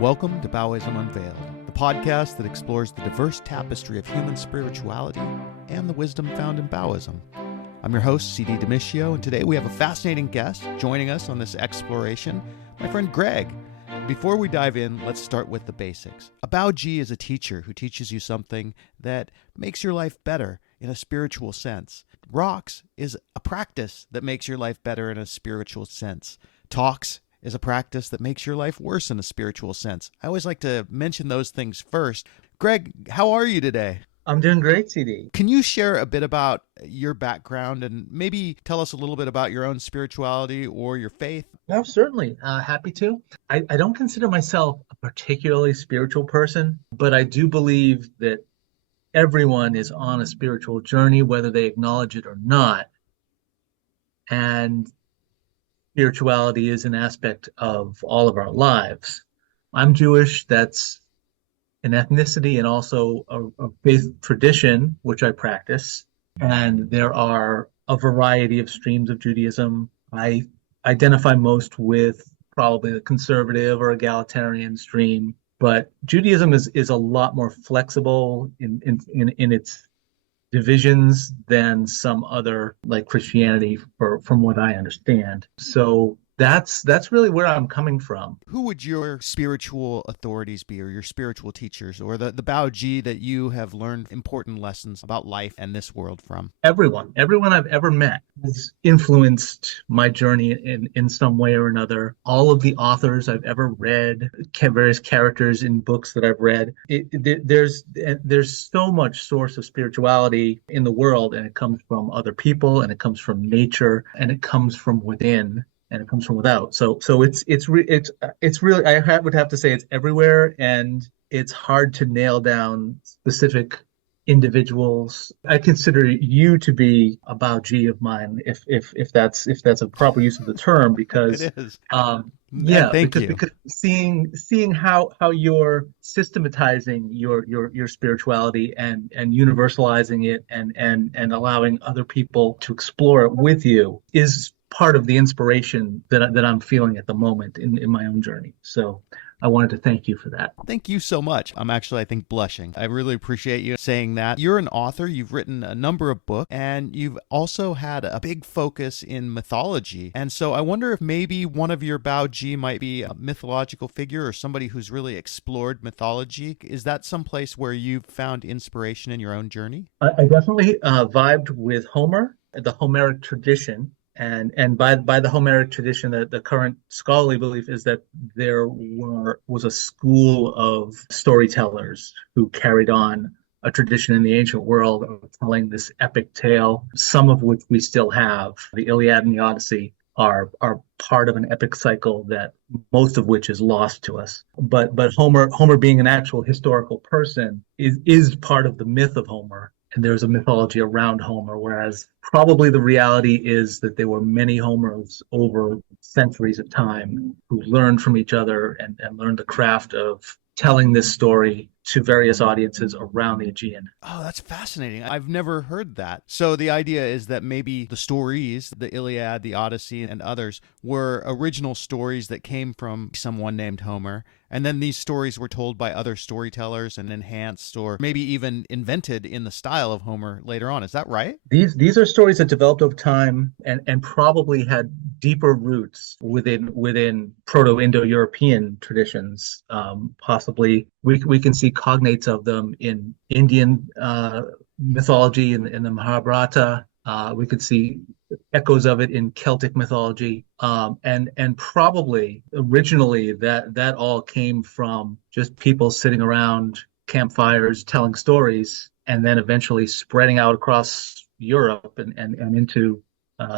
Welcome to Baoism Unveiled, the podcast that explores the diverse tapestry of human spirituality and the wisdom found in Baoism. I'm your host, C.D. Demiscio, and today we have a fascinating guest joining us on this exploration, my friend Greg. Before we dive in, let's start with the basics. A Bao Ji is a teacher who teaches you something that makes your life better in a spiritual sense. Rocks is a practice that makes your life better in a spiritual sense. Talks is a practice that makes your life worse in a spiritual sense. I always like to mention those things first. Greg, how are you today? I'm doing great, CD. Can you share a bit about your background and maybe tell us a little bit about your own spirituality or your faith? No, certainly. Happy to. I don't consider myself a particularly spiritual person, but I do believe that everyone is on a spiritual journey, whether they acknowledge it or not. And spirituality is an aspect of all of our lives. I'm Jewish. That's an ethnicity and also a faith tradition, which I practice. And there are a variety of streams of Judaism. I identify most with probably the conservative or egalitarian stream, but Judaism is a lot more flexible in its divisions than some other, like Christianity, from what I understand. So that's really where I'm coming from. Who would your spiritual authorities be, or your spiritual teachers, or the Bao Ji that you have learned important lessons about life and this world from? Everyone I've ever met has influenced my journey in some way or another. All of the authors I've ever read, various characters in books that I've read, there's so much source of spirituality in the world, and it comes from other people, and it comes from nature, and it comes from within, and it comes from without. So it's really, I would have to say it's everywhere, and it's hard to nail down specific individuals. I consider you to be a Bao Ji of mine, if that's a proper use of the term, because It is. Thank you. because seeing how you're systematizing your spirituality and universalizing it and allowing other people to explore it with you is part of the inspiration that I'm feeling at the moment in my own journey. So I wanted to thank you for that. Thank you so much. I'm actually, I think, blushing. I really appreciate you saying that. You're an author. You've written a number of books, and you've also had a big focus in mythology. And so I wonder if maybe one of your Bao Ji might be a mythological figure or somebody who's really explored mythology. Is that someplace where you've found inspiration in your own journey? I definitely vibed with Homer, the Homeric tradition. And by the Homeric tradition, the current scholarly belief is that there was a school of storytellers who carried on a tradition in the ancient world of telling this epic tale, some of which we still have. The Iliad and the Odyssey are part of an epic cycle that most of which is lost to us. But Homer being an actual historical person is part of the myth of Homer. And there's a mythology around Homer, whereas probably the reality is that there were many Homers over centuries of time who learned from each other and learned the craft of telling this story to various audiences around the Aegean. Oh, that's fascinating. I've never heard that. So the idea is that maybe the stories, the Iliad, the Odyssey, and others, were original stories that came from someone named Homer. And then these stories were told by other storytellers and enhanced or maybe even invented in the style of Homer later on. Is that right? These are stories that developed over time and probably had deeper roots within Proto-Indo-European traditions. Possibly we can see cognates of them in Indian mythology in the Mahabharata. We could see echoes of it in Celtic mythology, and probably originally that all came from just people sitting around campfires telling stories, and then eventually spreading out across Europe and into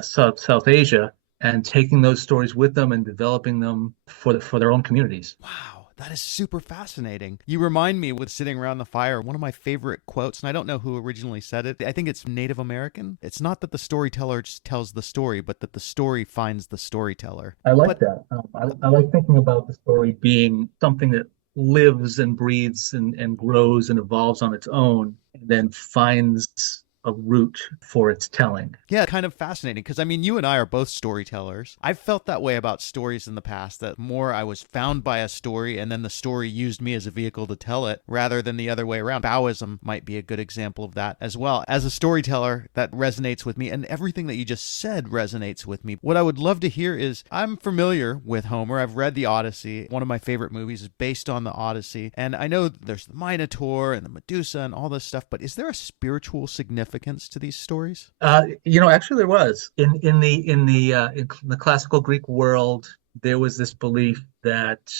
South Asia, and taking those stories with them and developing them for their own communities. Wow. That is super fascinating. You remind me with sitting around the fire, one of my favorite quotes, and I don't know who originally said it. I think it's Native American. It's not that the storyteller tells the story, but that the story finds the storyteller. I like that. I like thinking about the story being something that lives and breathes and grows and evolves on its own, and then finds a root for its telling. Yeah, kind of fascinating because I mean, you and I are both storytellers. I've felt that way about stories in the past, that more I was found by a story and then the story used me as a vehicle to tell it rather than the other way around. Baoism might be a good example of that as well. As a storyteller, that resonates with me, and everything that you just said resonates with me. What I would love to hear is, I'm familiar with Homer. I've read the Odyssey. One of my favorite movies is based on the Odyssey. And I know there's the Minotaur and the Medusa and all this stuff, but is there a spiritual significance to these stories? Actually, there was in the classical Greek world. There was this belief that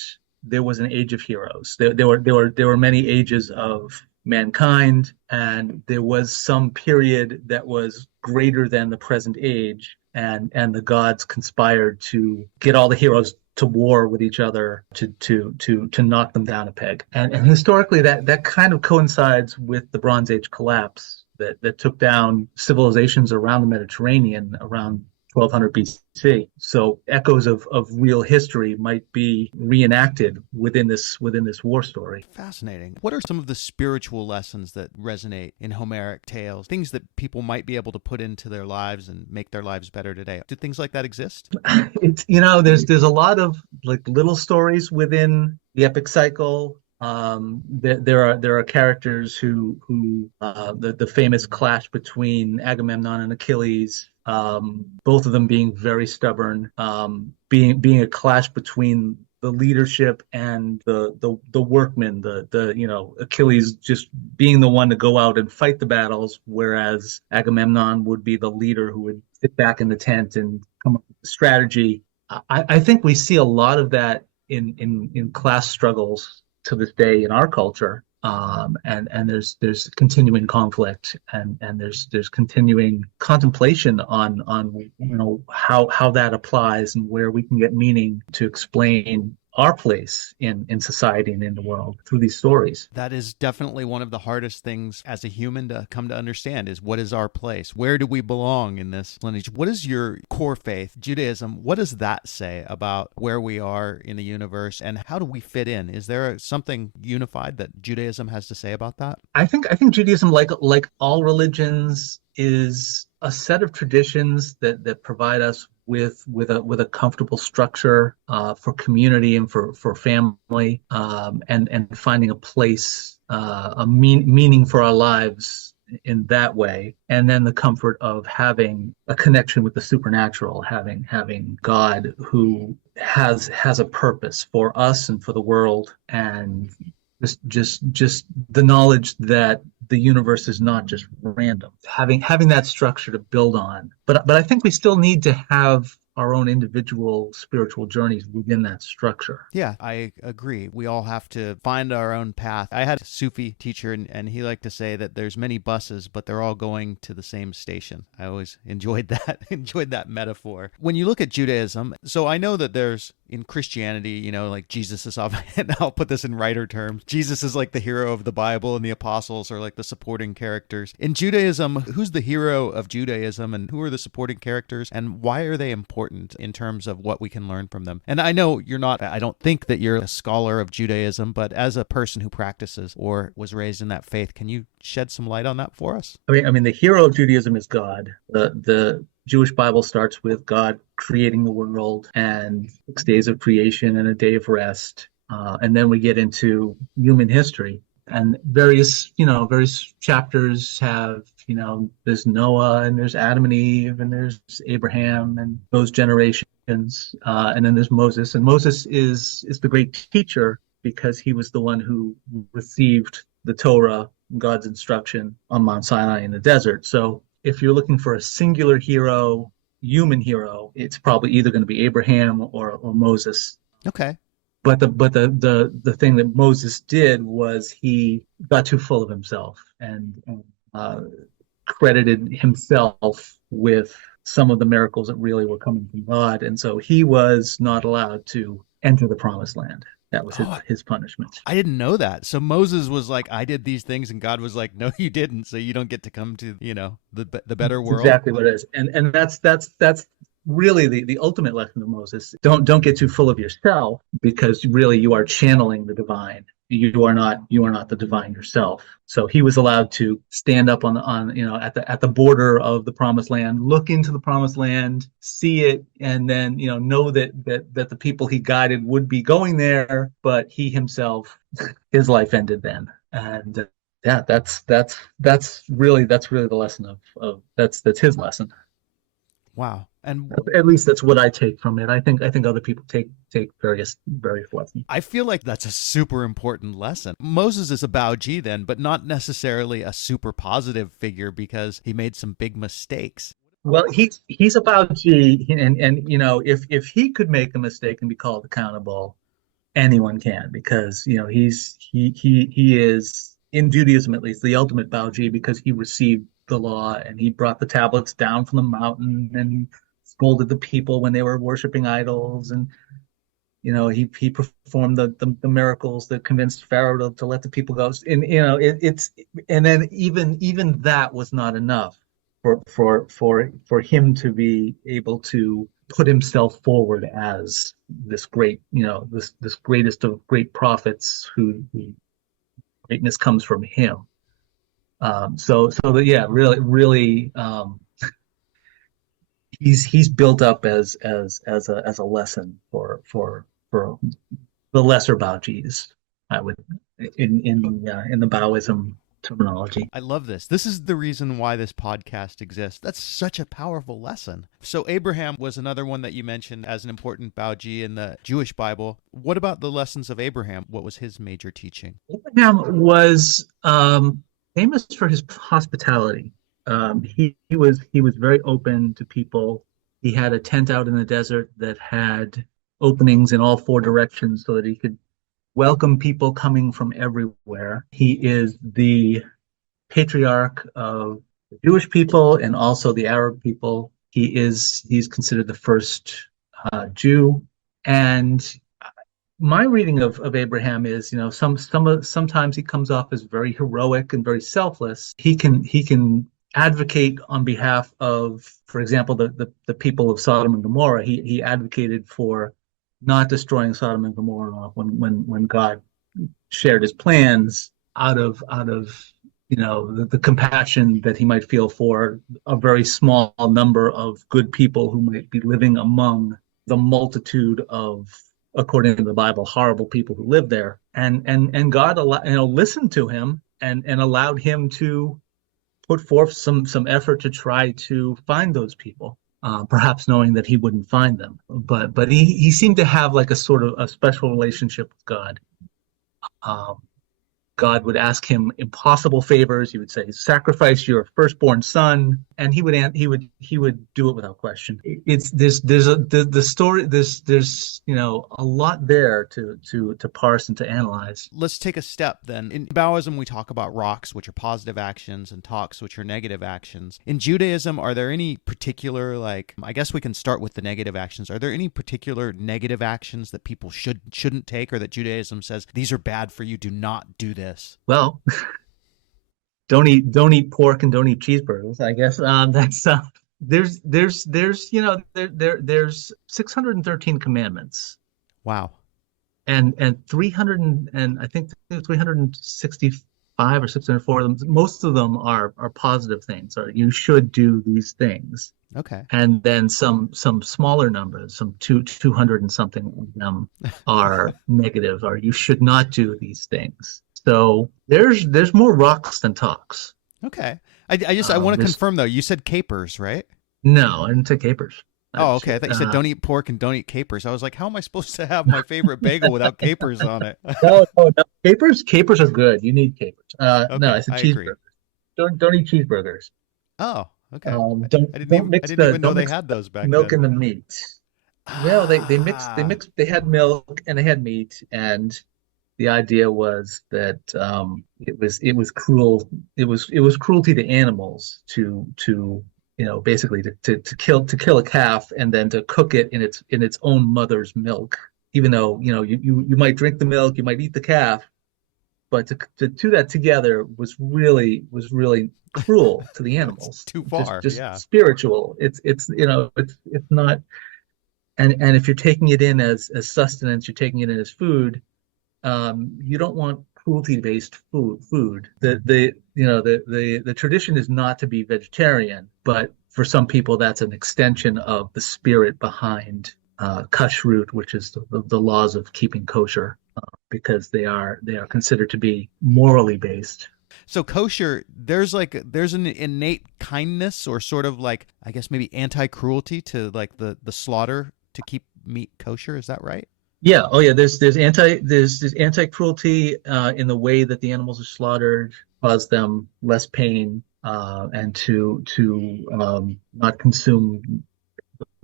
there was an age of heroes. There were many ages of mankind, and there was some period that was greater than the present age, and the gods conspired to get all the heroes to war with each other to knock them down a peg. And historically, that kind of coincides with the Bronze Age collapse that took down civilizations around the Mediterranean around 1200 BC. So echoes of real history might be reenacted within this war story. Fascinating. What are some of the spiritual lessons that resonate in Homeric tales? Things that people might be able to put into their lives and make their lives better today. Do things like that exist? There's a lot of like little stories within the epic cycle. There are characters who the famous clash between Agamemnon and Achilles, both of them being very stubborn, being a clash between the leadership and the workmen, Achilles just being the one to go out and fight the battles, whereas Agamemnon would be the leader who would sit back in the tent and come up with a strategy. I think we see a lot of that in class struggles to this day in our culture, and there's continuing conflict, and there's continuing contemplation on how that applies and where we can get meaning to explain our place in society and in the world through these stories. That is definitely one of the hardest things as a human to come to understand, is what is our place? Where do we belong in this lineage? What is your core faith, Judaism? What does that say about where we are in the universe, and how do we fit in? Is there something unified that Judaism has to say about that? I think Judaism, like all religions, is a set of traditions that provide us with a comfortable structure for community and for family, and finding a place, meaning for our lives in that way, and then the comfort of having a connection with the supernatural, having God who has a purpose for us and for the world, and just the knowledge that the universe is not just random, having that structure to build on. But I think we still need to have our own individual spiritual journeys within that structure. Yeah, I agree. We all have to find our own path. I had a Sufi teacher, and he liked to say that there's many buses, but they're all going to the same station. I always enjoyed that metaphor. When you look at Judaism, so I know that there's, in Christianity, like Jesus is often, and I'll put this in writer terms, Jesus is like the hero of the Bible, and the apostles are like the supporting characters. In Judaism, who's the hero of Judaism, and who are the supporting characters, and why are they important in terms of what we can learn from them? And I know I don't think that you're a scholar of Judaism, but as a person who practices or was raised in that faith, can you shed some light on that for us? I mean, the hero of Judaism is God. The Jewish Bible starts with God creating the world and 6 days of creation and a day of rest. And then we get into human history, and various chapters have, there's Noah, and there's Adam and Eve, and there's Abraham and those generations. And then there's Moses, and Moses is the great teacher because he was the one who received the Torah, God's instruction, on Mount Sinai in the desert. So if you're looking for a singular hero, human hero, it's probably either going to be Abraham or Moses. Okay. But the thing that Moses did was he got too full of himself and credited himself with some of the miracles that really were coming from God, and so he was not allowed to enter the promised land. That was his punishment. I didn't know that. So Moses was like, I did these things, and God was like, no, you didn't. So you don't get to come to, the better world. Exactly what it is. And that's really the ultimate lesson of Moses, don't get too full of yourself, because really you are channeling the divine. You are not the divine yourself. So he was allowed to stand up on at the border of the promised land, look into the promised land, see it, and then know that the people he guided would be going there, but he himself, his life ended then. And yeah, that's really the lesson of that's his lesson. Wow. And At least that's what I take from it. I think other people take various lessons. I feel like that's a super important lesson. Moses is a Bao Ji then, but not necessarily a super positive figure because he made some big mistakes. Well, he's about G, and if he could make a mistake and be called accountable, anyone can, because he is, in Judaism at least, the ultimate Bao Ji, because he received the law and he brought the tablets down from the mountain and he scolded the people when they were worshiping idols, and he performed the miracles that convinced Pharaoh to let the people go. And it's and then even that was not enough for him to be able to put himself forward as this great, this greatest of great prophets, who greatness comes from him. Yeah, really, he's built up as a lesson for the lesser Baojis, I would, in the Baoism terminology. I love this. This is the reason why this podcast exists. That's such a powerful lesson. So Abraham was another one that you mentioned as an important Bao Ji in the Jewish Bible. What about the lessons of Abraham? What was his major teaching? Abraham was famous for his hospitality. He was very open to people. He had a tent out in the desert that had openings in all four directions so that he could welcome people coming from everywhere. He is the patriarch of the Jewish people and also the Arab people. He's considered the first Jew. And my reading of Abraham is, sometimes he comes off as very heroic and very selfless. He can advocate on behalf of, for example, the people of Sodom and Gomorrah. He advocated for not destroying Sodom and Gomorrah when God shared his plans, out of the compassion that he might feel for a very small number of good people who might be living among the multitude of, according to the Bible, horrible people who live there. And God listened to him and allowed him to put forth some effort to try to find those people. Perhaps knowing that he wouldn't find them, but he seemed to have like a sort of a special relationship with God. God would ask him impossible favors. He would say, "Sacrifice your firstborn son," and he would do it without question. There's a lot there to parse and to analyze. Let's take a step then. In Baoism, we talk about rocks, which are positive actions, and talks, which are negative actions. In Judaism, are there any particular, I guess we can start with the negative actions. Are there any particular negative actions that people shouldn't take, or that Judaism says these are bad for you, do not do this? Well, don't eat pork and don't eat cheeseburgers, I guess. There's 613 commandments. Wow. And 300 and I think 365 or 604 of them, most of them are positive things, or you should do these things. Okay. And then some smaller numbers, some 200 and something of them are negative, or you should not do these things. So there's more rocks than talks. Okay. I want to confirm though. You said capers, right? No, I didn't say capers. Oh, okay. I thought you said don't eat pork and don't eat capers. I was like, how am I supposed to have my favorite bagel without capers on it? No. Capers are good. You need capers. Okay, No, I said cheeseburgers. Don't eat cheeseburgers. Oh, okay. Don't I didn't even know they had those back milk then. and the meat. Well, they mixed. They had milk and they had meat, and the idea was that it was cruel. It was cruelty to animals to basically to kill a calf and then to cook it in its own mother's milk. Even though you might drink the milk, you might eat the calf, but to do that together was really cruel to the It's animals. too Just far. just Yeah. spiritual. It's not. And if you're taking it in as sustenance, you're taking it in as food. You don't want cruelty-based food. The tradition is not to be vegetarian, but for some people, that's an extension of the spirit behind kashrut, which is the laws of keeping kosher, because they are considered to be morally based. So kosher, there's an innate kindness or sort of like, I guess maybe anti-cruelty to like the slaughter to keep meat kosher. Is that right? Yeah, oh yeah, there's anti-cruelty in the way that the animals are slaughtered, cause them less pain, and to not consume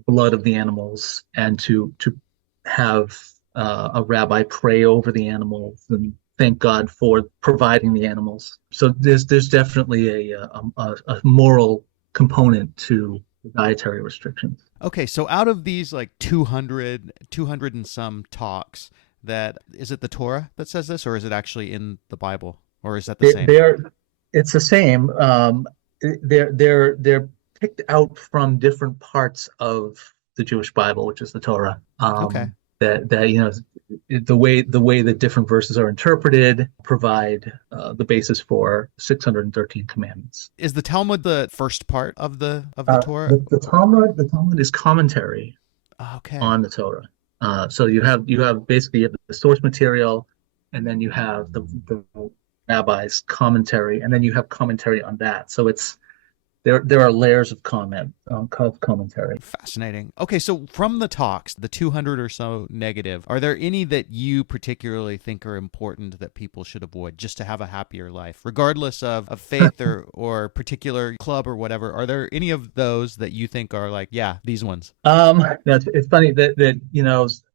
blood of the animals, and to have a rabbi pray over the animals and thank God for providing the animals. So there's definitely a moral component to the dietary restrictions. Okay, so out of these like 200 and some talks, that is it the Torah that says this, or is it actually in the Bible, or is that the They, same? they're it's the same. They're picked out from different parts of the Jewish Bible, which is the Torah. Okay. That the way that different verses are interpreted provide the basis for 613 commandments. Is the Talmud the first part of the Uh, Torah? the Talmud is commentary Okay. on the Torah. So you have basically you have the source material, and then you have the rabbi's commentary, and then you have commentary on that. So there are layers of comment called commentary. Fascinating. Okay, so from the talks, the 200 or so negative, are there any that you particularly think are important that people should avoid just to have a happier life, regardless of faith or particular club or whatever? Are there any of those that you think are like, yeah, these ones? It's funny that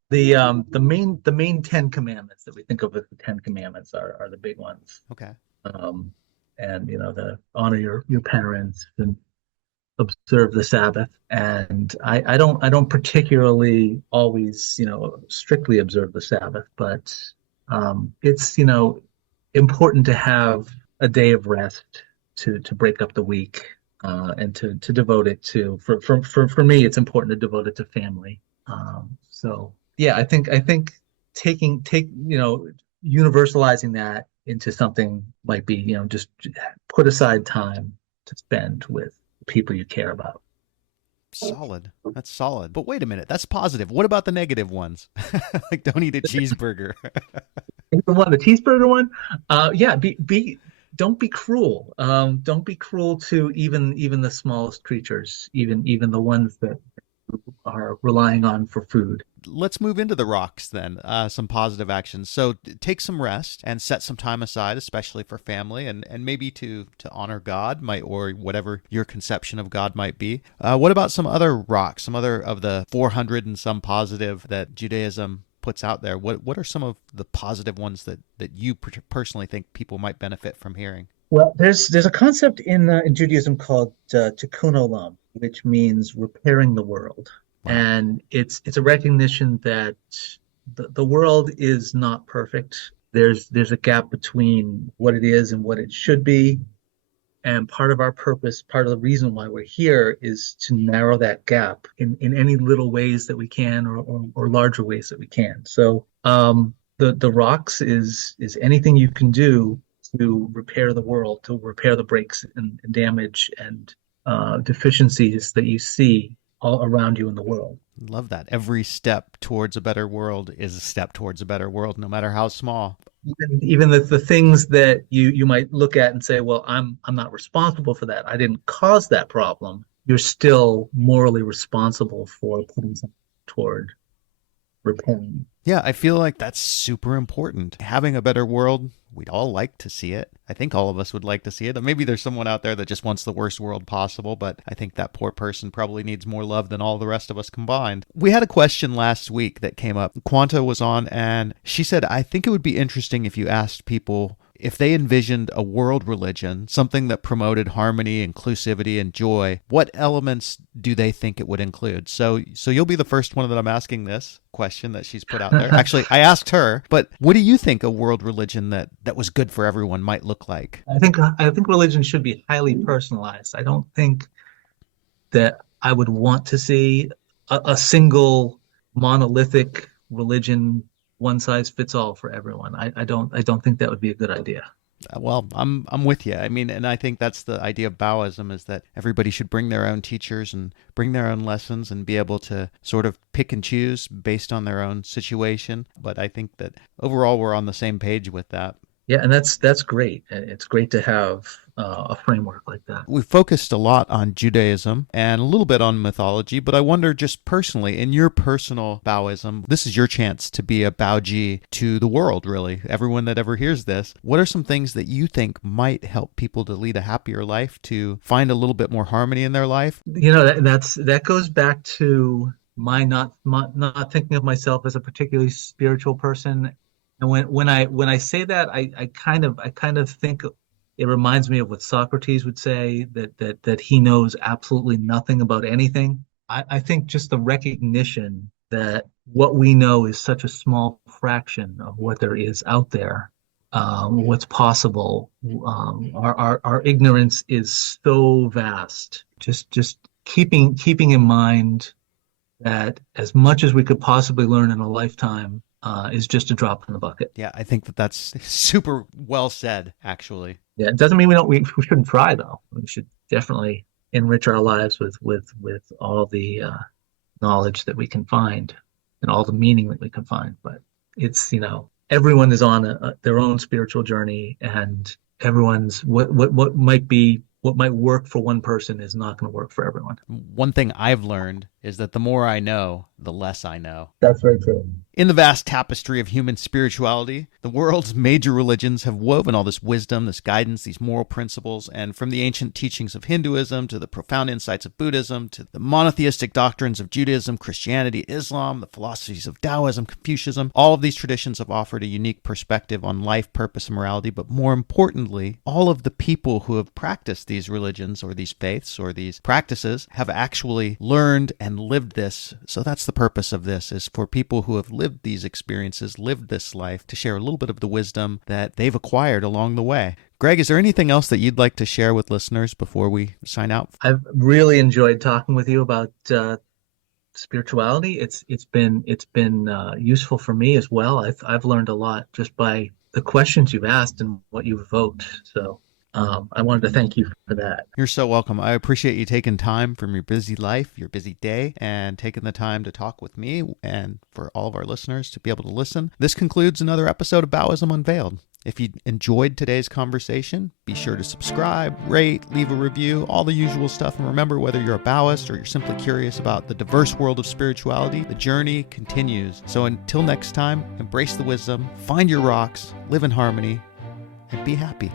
the main Ten Commandments that we think of as the Ten Commandments are the big ones. Okay. Um, and the honor your parents and observe the Sabbath. And I don't particularly always strictly observe the Sabbath, but it's important to have a day of rest to break up the week, and to devote it to for me it's important to devote it to family. So yeah, I think take universalizing that into something might be just put aside time to spend with people you care about. Solid. That's solid. But wait a minute, that's positive. What about the negative ones? Like, don't eat a cheeseburger. The cheeseburger one, yeah, don't be cruel. Don't be cruel to even the smallest creatures, even the ones that are relying on for food. Let's move into the rocks then. Some positive actions. So take some rest and set some time aside, especially for family and maybe to honor God, might or whatever your conception of God might be. What about some other rocks? Some other of the 400 and some positive that Judaism puts out there? What are some of the positive ones that you personally think people might benefit from hearing? Well, there's a concept in Judaism called tikkun olam, which means repairing the world, Wow. and it's a recognition that the world is not perfect. There's a gap between what it is and what it should be, and part of our purpose, part of the reason why we're here, is to narrow that gap in any little ways that we can, or larger ways that we can. So the rocks is anything you can do to repair the world, to repair the breaks and damage and deficiencies that you see all around you in the world. Love that. Every step towards a better world is a step towards a better world, no matter how small. Even the things that you might look at and say, well, I'm not responsible for that. I didn't cause that problem. You're still morally responsible for putting something toward repairing. Yeah, I feel like that's super important. Having a better world, we'd all like to see it. I think all of us would like to see it. And maybe there's someone out there that just wants the worst world possible, but I think that poor person probably needs more love than all the rest of us combined. We had a question last week that came up. Quanta was on, and she said, I think it would be interesting if you asked people if they envisioned a world religion, something that promoted harmony, inclusivity, and joy, what elements do they think it would include? So you'll be the first one that I'm asking this question that she's put out there. Actually, I asked her, but what do you think a world religion that was good for everyone might look like? I think religion should be highly personalized. I don't think that I would want to see a single monolithic religion, one size fits all for everyone. I don't think that would be a good idea. Well, I'm with you. I mean, and I think that's the idea of Baoism, is that everybody should bring their own teachers and bring their own lessons and be able to sort of pick and choose based on their own situation. But I think that overall we're on the same page with that. Yeah, and that's great. It's great to have a framework like that. We focused a lot on Judaism and a little bit on mythology, but I wonder, just personally, in your personal Baoism, this is your chance to be a Bao Ji to the world, really. Everyone that ever hears this, what are some things that you think might help people to lead a happier life, to find a little bit more harmony in their life? That goes back to my not thinking of myself as a particularly spiritual person. And when I say that, I kind of think it reminds me of what Socrates would say, that he knows absolutely nothing about anything. I think just the recognition that what we know is such a small fraction of what there is out there, what's possible. Our ignorance is so vast. Just keeping in mind that as much as we could possibly learn in a lifetime is just a drop in the bucket. Yeah, I think that that's super well said, actually. Yeah, it doesn't mean we shouldn't try though. We should definitely enrich our lives with all the knowledge that we can find and all the meaning that we can find. But it's, everyone is on their own spiritual journey, and everyone's what might work for one person is not going to work for everyone. One thing I've learned is that the more I know, the less I know. That's very true. In the vast tapestry of human spirituality, the world's major religions have woven all this wisdom, this guidance, these moral principles, and from the ancient teachings of Hinduism to the profound insights of Buddhism to the monotheistic doctrines of Judaism, Christianity, Islam, the philosophies of Taoism, Confucianism, all of these traditions have offered a unique perspective on life, purpose, and morality, but more importantly, all of the people who have practiced these religions or these faiths or these practices have actually learned and lived this. So that's the purpose of this, is for people who have lived these experiences, lived this life, to share a little bit of the wisdom that they've acquired along the way. Greg, is there anything else that you'd like to share with listeners before we sign out? I've really enjoyed talking with you about spirituality. It's been useful for me as well. I've learned a lot just by the questions you've asked and what you've evoked. So I wanted to thank you for that. You're so welcome. I appreciate you taking time from your busy life, your busy day, and taking the time to talk with me and for all of our listeners to be able to listen. This concludes another episode of Baoism Unveiled. If you enjoyed today's conversation, be sure to subscribe, rate, leave a review, all the usual stuff. And remember, whether you're a Baoist or you're simply curious about the diverse world of spirituality, the journey continues. So until next time, embrace the wisdom, find your rocks, live in harmony, and be happy.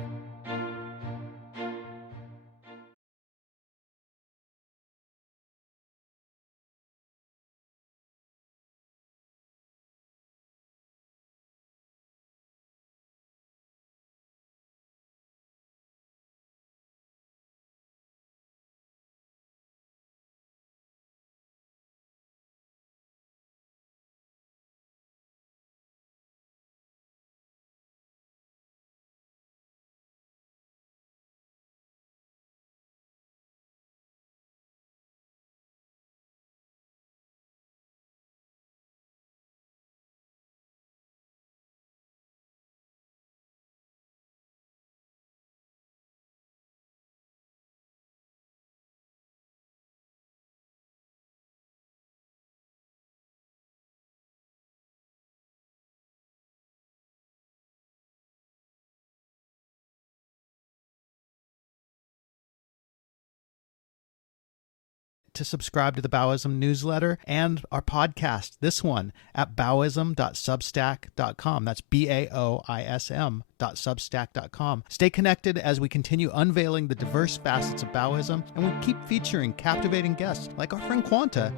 To subscribe to the Baoism newsletter and our podcast, this one at baoism.substack.com. That's BAOISM.substack.com. Stay connected as we continue unveiling the diverse facets of Baoism, and we keep featuring captivating guests like our friend Quanta.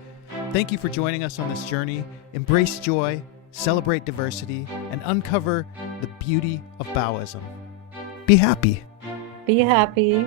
Thank you for joining us on this journey. Embrace joy, celebrate diversity, and uncover the beauty of Baoism. Be happy. Be happy.